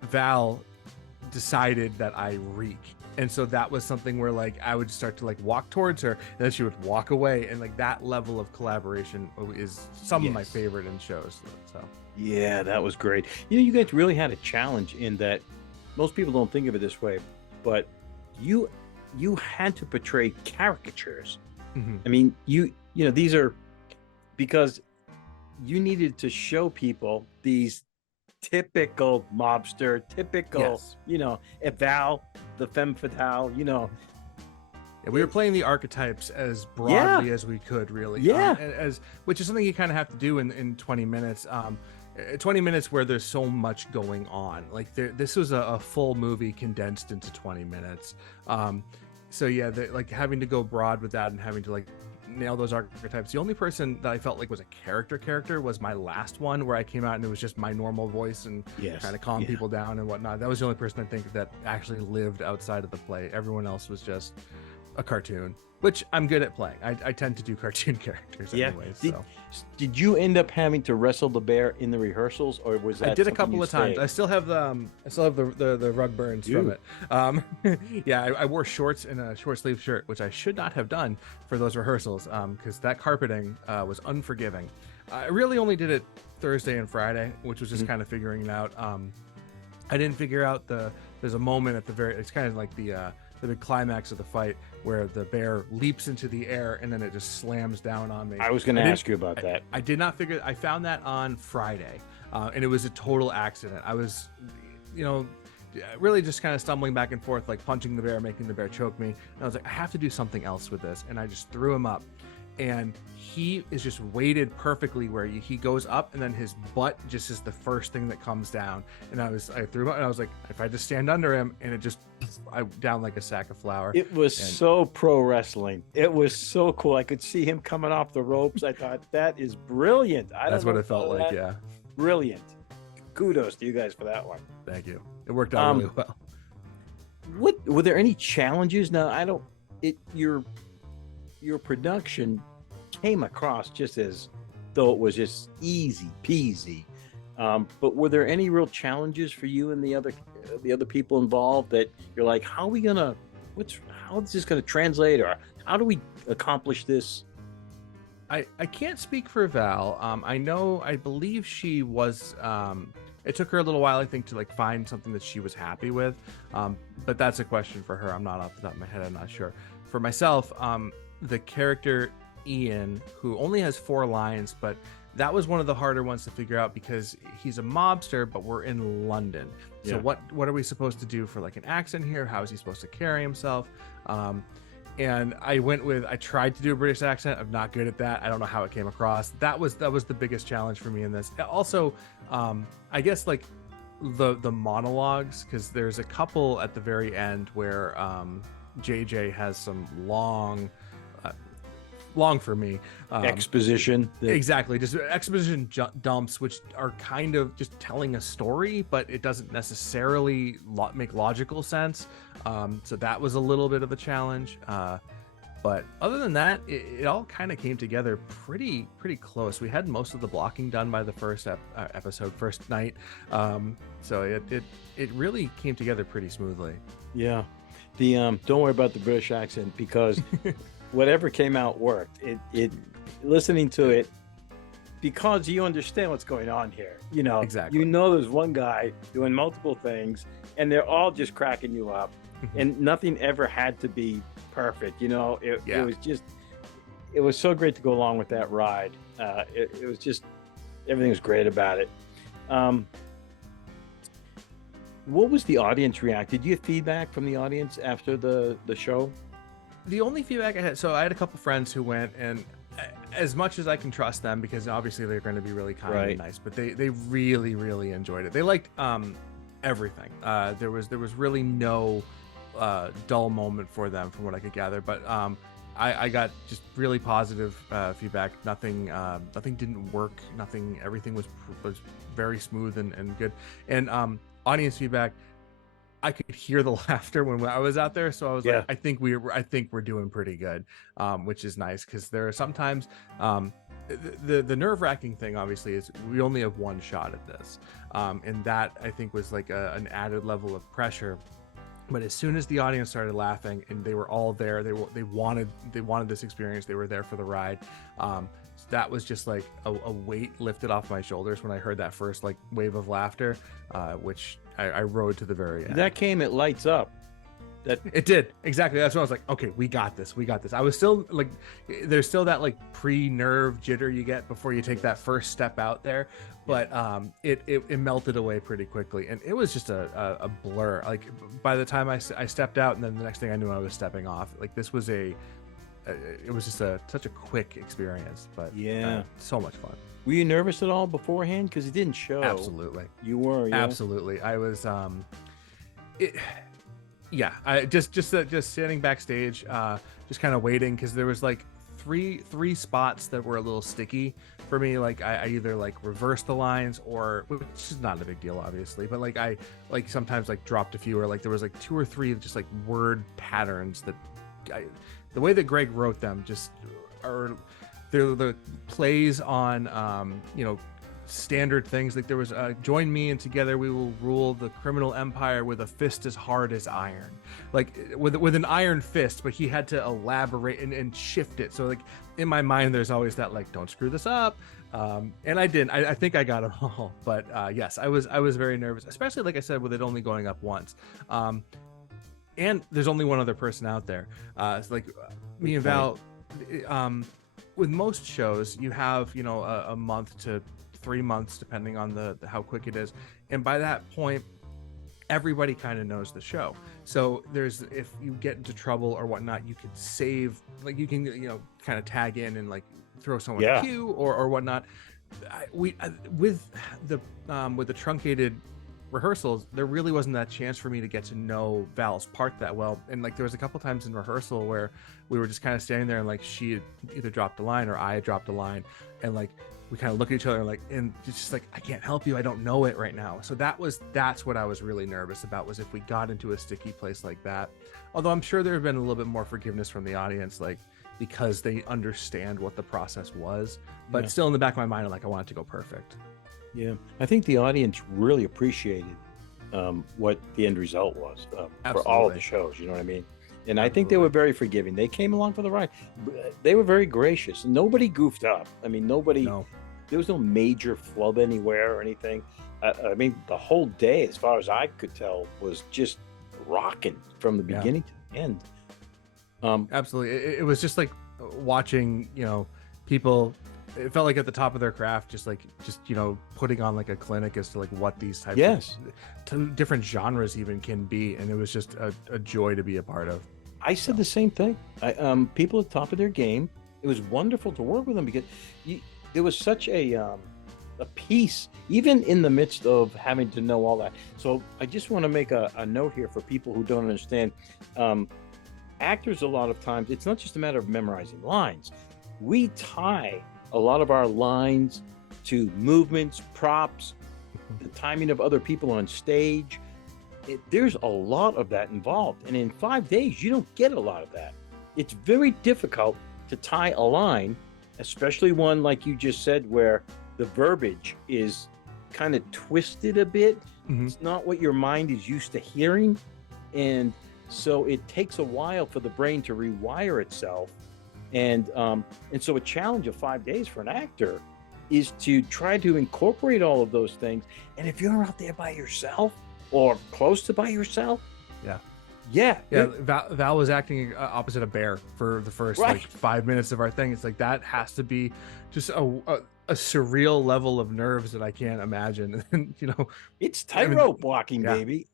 Val decided that I reek, and so that was something where like I would start to like walk towards her, and then she would walk away, and like that level of collaboration is some of my favorite in shows. So Yeah, that was great. You guys really had a challenge in that most people don't think of it this way, but you had to portray caricatures. Mhm. I mean, these are because you needed to show people these typical mobster, typical, Yes. Eval, the femme fatale, Yeah, we were playing the archetypes as Yeah. broadly as we could, really. Yeah. Which is something you kind of have to do in 20 minutes. 20 minutes where there's so much going on. Like this was a full movie condensed into 20 minutes. So yeah, like having to go broad with that and having to like nail those archetypes. The only person that I felt like was a character was my last one, where I came out and it was just my normal voice and trying to calm people down and whatnot. That was the only person I think that actually lived outside of the play. Everyone else was just a cartoon, which I'm good at playing. I tend to do cartoon characters anyways. Did you end up having to wrestle the bear in the rehearsals, or was that? I did a couple of times. I still have the rug burns from it. Yeah, I wore shorts and a short sleeve shirt, which I should not have done for those rehearsals, because that carpeting was unforgiving. I really only did it Thursday and Friday, which was just kind of figuring it out. I didn't figure out there's a moment at the very, it's kind of like the big climax of the fight where the bear leaps into the air and then it just slams down on me. I was going to ask you about that. I did not figure. I found that on Friday, and it was a total accident. I was, really just kind of stumbling back and forth, like punching the bear, making the bear choke me. And I was like, I have to do something else with this, and I just threw him up. And he is just weighted perfectly where he goes up and then his butt just is the first thing that comes down. And I threw him up and I was like, if I just stand under him, and it just down like a sack of flour. It was so pro wrestling. It was so cool. I could see him coming off the ropes. I thought, that is brilliant. That's what it felt like. Yeah. Brilliant. Kudos to you guys for that one. Thank you. It worked out really well. Were there any challenges? Now, your production came across just as though it was just easy peasy, but were there any real challenges for you and the other people involved that you're like, how is this going to translate, or how do we accomplish this? I can't speak for Val. I believe she was, it took her a little while, I think, to like find something that she was happy with, but that's a question for her. I'm not off the top of my head, I'm not sure. For myself, the character Ian, who only has 4 lines, but that was one of the harder ones to figure out because he's a mobster, but we're in London. So what are we supposed to do for like an accent here? How is he supposed to carry himself? And I tried to do a British accent. I'm not good at that. I don't know how it came across. That was the biggest challenge for me in this. Also, I guess like the monologues, because there's a couple at the very end where JJ has some long for me Exposition. Exactly, just exposition dumps, which are kind of just telling a story, but it doesn't necessarily make logical sense. So that was a little bit of a challenge, but other than that, it all kind of came together pretty close. We had most of the blocking done by the first episode, first night, so it really came together pretty smoothly. Yeah. Don't worry about the British accent, because whatever came out worked. It listening to it, because you understand what's going on here. Exactly. There's one guy doing multiple things, and they're all just cracking you up, and nothing ever had to be perfect. It was just, it was so great to go along with that ride. It was just, everything was great about it. What was the audience react? Did you get feedback from the audience after the show? The only feedback I had, so I had a couple friends who went, and as much as I can trust them, because obviously they're going to be really kind and nice, but they really, really enjoyed it. They liked everything. There was really no dull moment for them, from what I could gather. But I got just really positive feedback. Nothing didn't work. Everything was very smooth and good. And audience feedback, I could hear the laughter when I was out there, so I was like, I think we're doing pretty good, which is nice, because there are sometimes the nerve-wracking thing obviously is we only have one shot at this, and that I think was like an added level of pressure. But as soon as the audience started laughing and they were all there, they wanted this experience, they were there for the ride, that was just like a weight lifted off my shoulders when I heard that first like wave of laughter, which I rode to the very end. That came, it lights up. It did, exactly. That's when I was like, okay, we got this. I was still like, there's still that like pre-nerve jitter you get before you take that first step out there, but it melted away pretty quickly, and it was just a blur. Like by the time I stepped out, and then the next thing I knew, I was stepping off. Like this was it was just such a quick experience, but so mumuch fun. Were you nervous at all beforehand? Because it didn't show. Absolutely. You were. Yeah? Absolutely. I was. Yeah, I just standing backstage, just kind of waiting, because there was like three spots that were a little sticky for me. Like I either like reversed the lines, or, which is not a big deal obviously, but like I like sometimes like dropped a few, or like there was like 2 or 3 just like word patterns that the way that Greg wrote them just are the plays on standard things. Like there was join me and together we will rule the criminal empire with a fist as hard as iron, like with an iron fist, but he had to elaborate and shift it. So like in my mind there's always that like, don't screw this up, and I didn't. I think I got it all, but yes, I was very nervous, especially like I said, with it only going up once, and there's only one other person out there. It's like me and Val, with most shows you have a month to 3 months depending on how quick it is, and by that point everybody kind of knows the show. So if you get into trouble or whatnot, you can save, like you can kind of tag in and like throw someone a cue or whatnot. With the truncated rehearsals, there really wasn't that chance for me to get to know Val's part that well, and like there was a couple times in rehearsal where we were just kind of standing there, and like she had either dropped a line or I had dropped a line, and like we kind of look at each other and it's just like, I can't help you, I don't know it right now. So that's what I was really nervous about, was if we got into a sticky place like that. Although I'm sure there had been a little bit more forgiveness from the audience, like because they understand what the process was, but still in the back of my mind, I'm like, I want it to go perfect. Yeah, I think the audience really appreciated what the end result was for all of the shows. You know what I mean? And I think they were very forgiving. They came along for the ride. They were very gracious. Nobody goofed up. I mean, there was no major flub anywhere or anything. I mean, the whole day, as far as I could tell, was just rocking from the beginning to the end. Absolutely. It was just like watching, people, it felt like at the top of their craft, just putting on like a clinic as to like what these types of different genres even can be. And it was just a joy to be a part of. I said the same thing. People at the top of their game. It was wonderful to work with them, because there was such a peace, even in the midst of having to know all that. So I just want to make a note here for people who don't understand. Actors, a lot of times, it's not just a matter of memorizing lines. We tie a lot of our lines to movements, props, the timing of other people on stage. There's a lot of that involved. And in 5 days, you don't get a lot of that. It's very difficult to tie a line, especially one like you just said, where the verbiage is kind of twisted a bit. Mm-hmm. It's not what your mind is used to hearing. And so it takes a while for the brain to rewire itself. And so a challenge of 5 days for an actor is to try to incorporate all of those things. And if you're out there by yourself or close to by yourself, Val was acting opposite a bear for the first like 5 minutes of our thing. It's like, that has to be just a surreal level of nerves that I can't imagine. And it's tightrope walking, baby.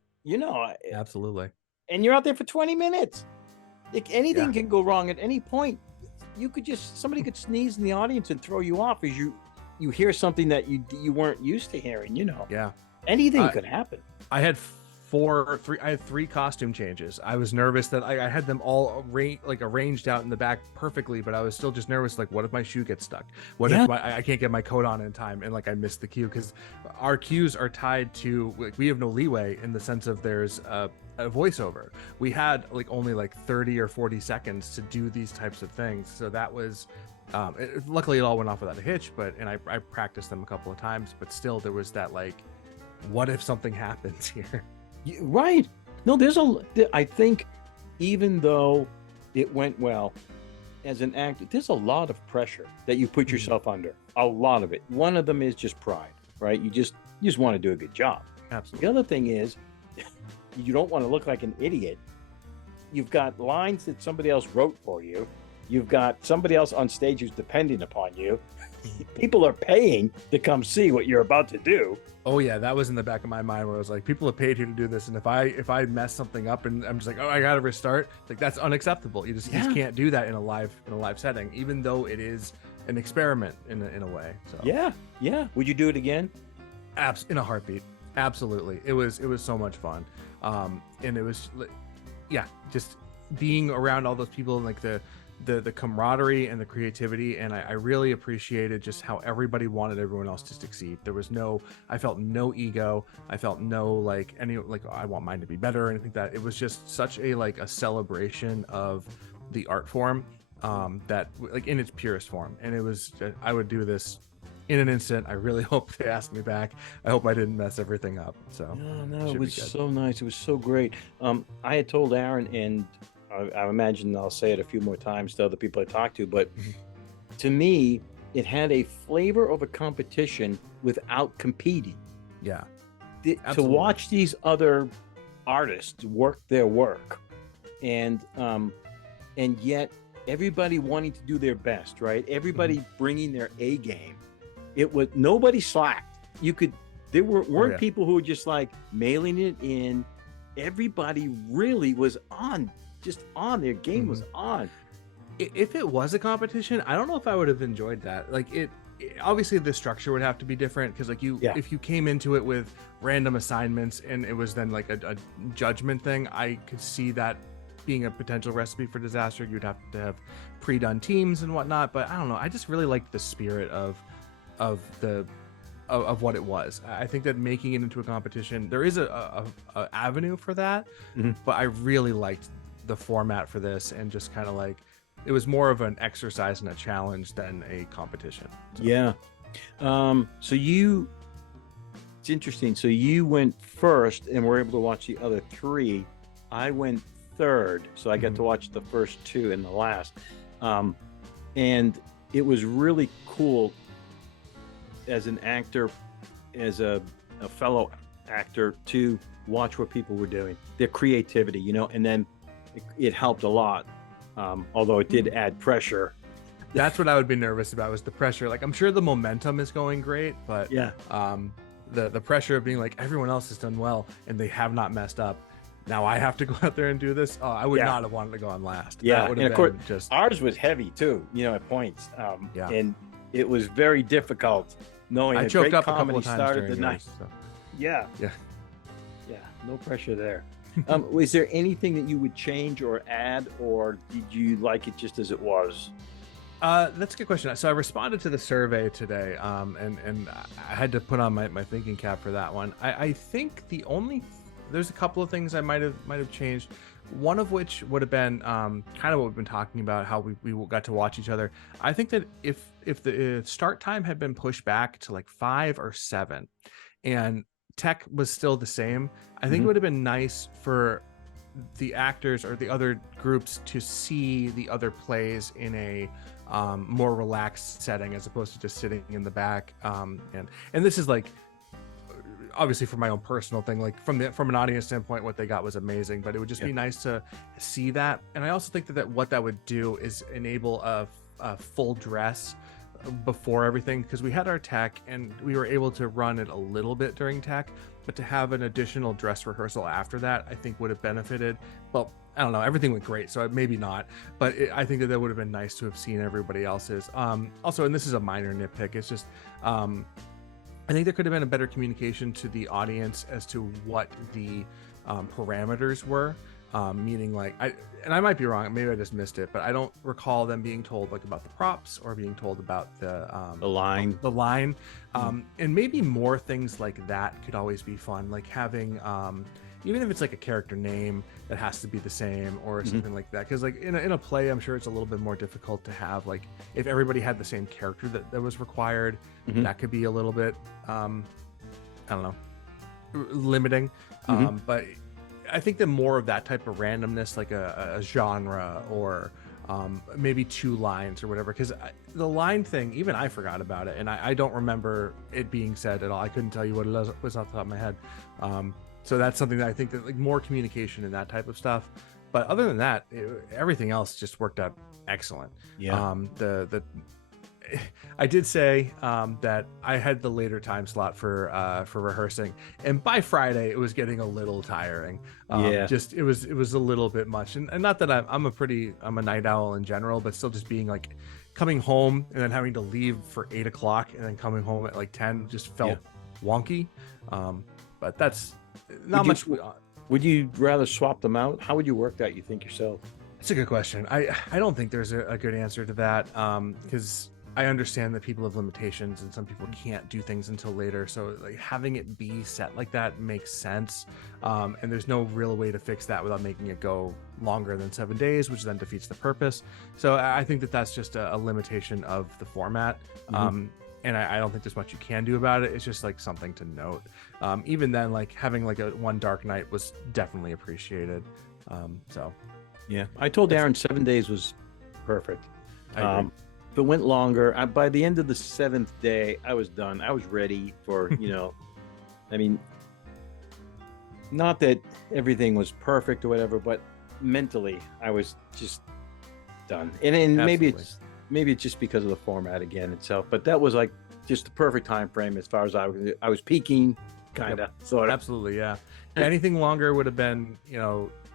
Absolutely. And you're out there for 20 minutes. Like, anything can go wrong at any point. Somebody could sneeze in the audience and throw you off as you hear something that you weren't used to hearing. Anything could happen. I had 3 costume changes. I was nervous that I had them all arranged out in the back perfectly, but I was still just nervous. Like, what if my shoe gets stuck? What if I can't get my coat on in time, and like I missed the cue? Because our cues are tied to, like, we have no leeway in the sense of there's a voiceover. We had only 30 or 40 seconds to do these types of things. So that was, luckily it all went off without a hitch, and I practiced them a couple of times, but still there was that what if something happens here? Right. No, I think even though it went well, as an actor, there's a lot of pressure that you put yourself under. A lot of it. One of them is just pride, right? You just want to do a good job. Absolutely. The other thing is, you don't want to look like an idiot. You've got lines that somebody else wrote for you. You've got somebody else on stage who's depending upon you. People are paying to come see what you're about to do. Oh yeah, that was in the back of my mind where I was like, people have paid here to do this, and if I mess something up and I'm just like, oh, I gotta restart, it's like that's unacceptable. You just can't do that in a live setting, even though it is an experiment in a way. So yeah. Would you do it again? In a heartbeat. Absolutely. It was so much fun. And it was, just being around all those people and like the camaraderie and the creativity. And I really appreciated just how everybody wanted everyone else to succeed. I felt no ego. I felt no I want mine to be better or anything like that. It was just such a celebration of the art form, that like in its purest form. And it was, I would do this in an instant. I really hope they asked me back. I hope I didn't mess everything up. So no, it was so nice. It was so great. I had told Aaron, and I imagine I'll say it a few more times to other people I talk to, but to me, it had a flavor of a competition without competing. Yeah. To watch these other artists work their work, and yet everybody wanting to do their best, right? Everybody bringing their A game. It was, nobody slacked. There weren't people who were just like mailing it in. Everybody really was on. Just on, their game was on. If it was a competition, I don't know if I would have enjoyed that. Like obviously the structure would have to be different, because if you came into it with random assignments and it was then like a judgment thing, I could see that being a potential recipe for disaster. You'd have to have pre-done teams and whatnot. But I don't know. I just really liked the spirit of what it was. I think that making it into a competition, there is a avenue for that, but I really liked the format for this, and just kind of like, it was more of an exercise and a challenge than a competition. So. Yeah. It's interesting. So you went first and were able to watch the other three. I went third, so I got to watch the first two and the last. And it was really cool as an actor, as a fellow actor, to watch what people were doing, their creativity, and then it helped a lot. Although it did add pressure. That's what I would be nervous about, was the pressure. Like, I'm sure the momentum is going great, but the pressure of being like, everyone else has done well and they have not messed up. Now I have to go out there and do this. Oh, I would not have wanted to go on last. Yeah, and of course, ours was heavy too, at points. And it was very difficult knowing I choked up a couple of times started the night. So. Yeah, no pressure there. Was there anything that you would change or add, or did you like it just as it was? That's a good question. So I responded to the survey today, and I had to put on my thinking cap for that one. I think there's a couple of things I might have changed. One of which would have been kind of what we've been talking about, how we got to watch each other. I think that if the start time had been pushed back to like 5 or 7, and tech was still the same, I think it would have been nice for the actors or the other groups to see the other plays in a more relaxed setting, as opposed to just sitting in the back. And this is like, obviously for my own personal thing, like from an audience standpoint, what they got was amazing, but it would just be nice to see that. And I also think that what that would do is enable a full dress before everything, because we had our tech and we were able to run it a little bit during tech, but to have an additional dress rehearsal after that, I think would have benefited. Well, I don't know, everything went great, so maybe not, but I think that would have been nice to have seen everybody else's. Also, and this is a minor nitpick, it's just I think there could have been a better communication to the audience as to what the parameters were. Meaning, like, I might be wrong, maybe I just missed it, but I don't recall them being told like about the props or being told about the line. And maybe more things like that could always be fun, like having even if it's like a character name that has to be the same or something like that, because like in a play, I'm sure it's a little bit more difficult to have, like, if everybody had the same character that was required, that could be a little bit I don't know, limiting. But I think that more of that type of randomness, like a genre or maybe 2 lines or whatever, because the line thing, even I forgot about it, and I don't remember it being said at all. I couldn't tell you what it was off the top of my head. So that's something that I think that like more communication and that type of stuff. But other than that, everything else just worked out excellent. Yeah. I did say that I had the later time slot for rehearsing, and by Friday it was getting a little tiring. Just it was a little bit much, and not that I'm a night owl in general, but still just being like coming home and then having to leave for 8 o'clock and then coming home at like 10 just felt wonky. But that's not much. Would you rather swap them out? How would you work that, you think, yourself? It's a good question. I don't think there's a good answer to that, because I understand that people have limitations and some people can't do things until later. So like having it be set like that makes sense. And there's no real way to fix that without making it go longer than 7 days, which then defeats the purpose. So I think that that's just a limitation of the format. And I don't think there's much you can do about it. It's just like something to note. Even then, like having like a one dark night was definitely appreciated. So yeah, I told Aaron 7 days was perfect. If it went longer, by the end of the 7th day, I was done. I was ready for, I mean, not that everything was perfect or whatever, but mentally I was just done. And maybe it's just because of the format again itself, but that was like just the perfect time frame as far as I was peaking, kind of. Sort of. Absolutely, yeah. Anything longer would have been,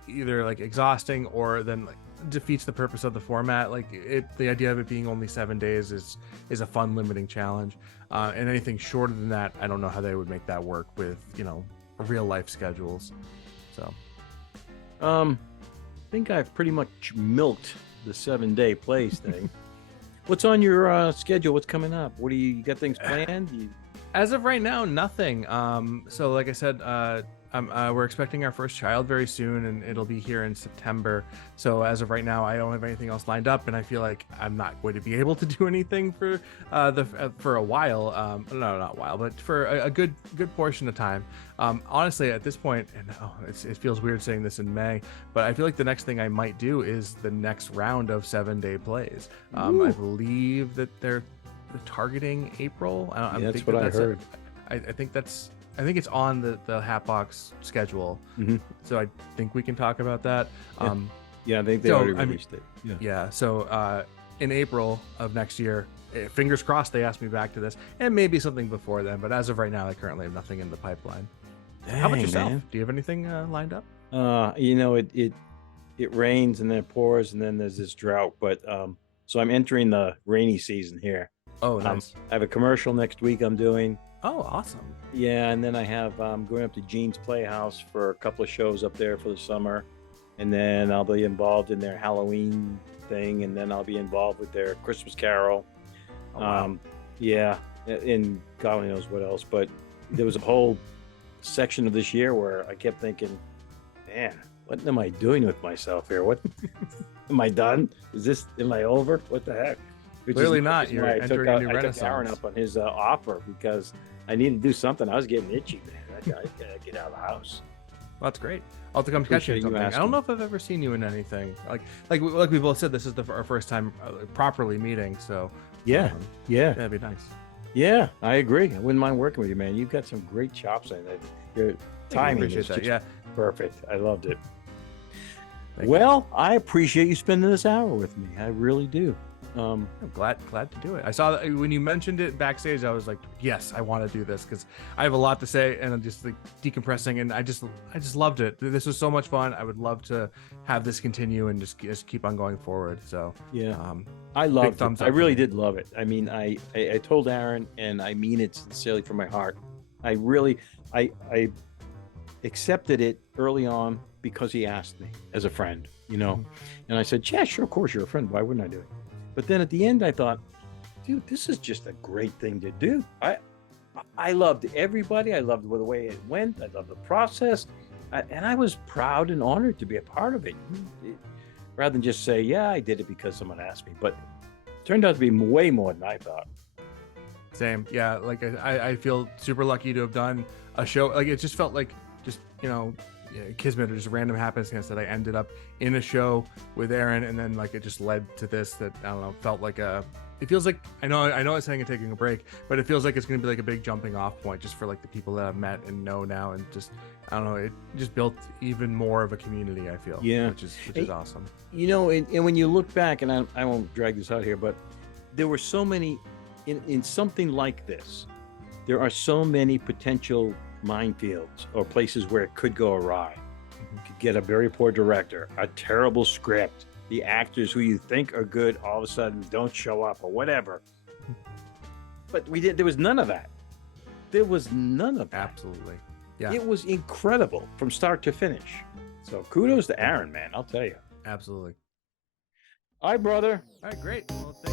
either like exhausting or then like defeats the purpose of the format. Like the idea of it being only 7 days is a fun limiting challenge, and anything shorter than that, I don't know how they would make that work with real life schedules. So I think I've pretty much milked the 7 day plays thing. What's on your schedule? What's coming up? What do you got things planned? As of right now, nothing. So like I said, we're expecting our first child very soon, and it'll be here in September. So as of right now, I don't have anything else lined up, and I feel like I'm not going to be able to do anything for a while. No, not a while, but for a good portion of time. Honestly, at this point, and it feels weird saying this in May, but I feel like the next thing I might do is the next round of 7 day plays. I believe that they're targeting April. That's what I heard. I think it's on the Hatbox schedule. So I think we can talk about that. Yeah, I think they already released it. Yeah. So in April of next year, fingers crossed they ask me back to this, and maybe something before then. But as of right now, I currently have nothing in the pipeline. Dang, how about yourself? Man. Do you have anything lined up? It rains and then it pours and then there's this drought. But so I'm entering the rainy season here. Oh, nice. I have a commercial next week I'm doing. Oh, awesome. Yeah, and then I have going up to Gene's Playhouse for a couple of shows up there for the summer, and then I'll be involved in their Halloween thing, and then I'll be involved with their Christmas Carol. Oh, wow. Yeah, and God only knows what else. But there was a whole section of this year where I kept thinking, man, what am I doing with myself here? What am I done? Am I over? What the heck? Clearly not. You're entering a new renaissance. I took Aaron up on his offer because I needed to do something. I was getting itchy, man. I gotta get out of the house. Well, that's great. I'll have to come catch you in something. I don't know if I've ever seen you in anything. Like we both said, this is our first time properly meeting. So yeah, that'd be nice. Yeah, I agree. I wouldn't mind working with you, man. You've got some great chops in it. Your timing is just perfect. I loved it. Well, I appreciate you spending this hour with me. I really do. I'm glad to do it. I saw that when you mentioned it backstage, I was like, yes, I want to do this because I have a lot to say, and I'm just like decompressing, and I just loved it. This was so much fun. I would love to have this continue and just keep on going forward. So yeah, I loved it. I really did love it. I mean, I told Aaron, and I mean it sincerely from my heart. I really I accepted it early on because he asked me as a friend, and I said, yeah, sure, of course, you're a friend. Why wouldn't I do it? But then at the end, I thought, dude, this is just a great thing to do. I loved everybody. I loved the way it went. I loved the process. And I was proud and honored to be a part of it. Rather than just say, yeah, I did it because someone asked me. But it turned out to be way more than I thought. Same. Yeah. Like I feel super lucky to have done a show. Like it just felt like kismet or just random happenstance that I ended up in a show with Aaron, and then like it just led to this that I don't know, felt like it feels like I know I was saying taking a break, but it feels like it's going to be like a big jumping off point just for like the people that I've met and know now, and just I don't know, it just built even more of a community, I feel. Yeah, which is awesome. You know, and when you look back, and I won't drag this out here, but there were so many in something like this. There are so many potential minefields or places where it could go awry. You could get a very poor director, a terrible script, the actors who you think are good all of a sudden don't show up or whatever. But there was none of that. There was none of that. Absolutely. Yeah. It was incredible from start to finish. So kudos to Aaron, man. I'll tell you. Absolutely. All right, brother. All right, great. Well, thank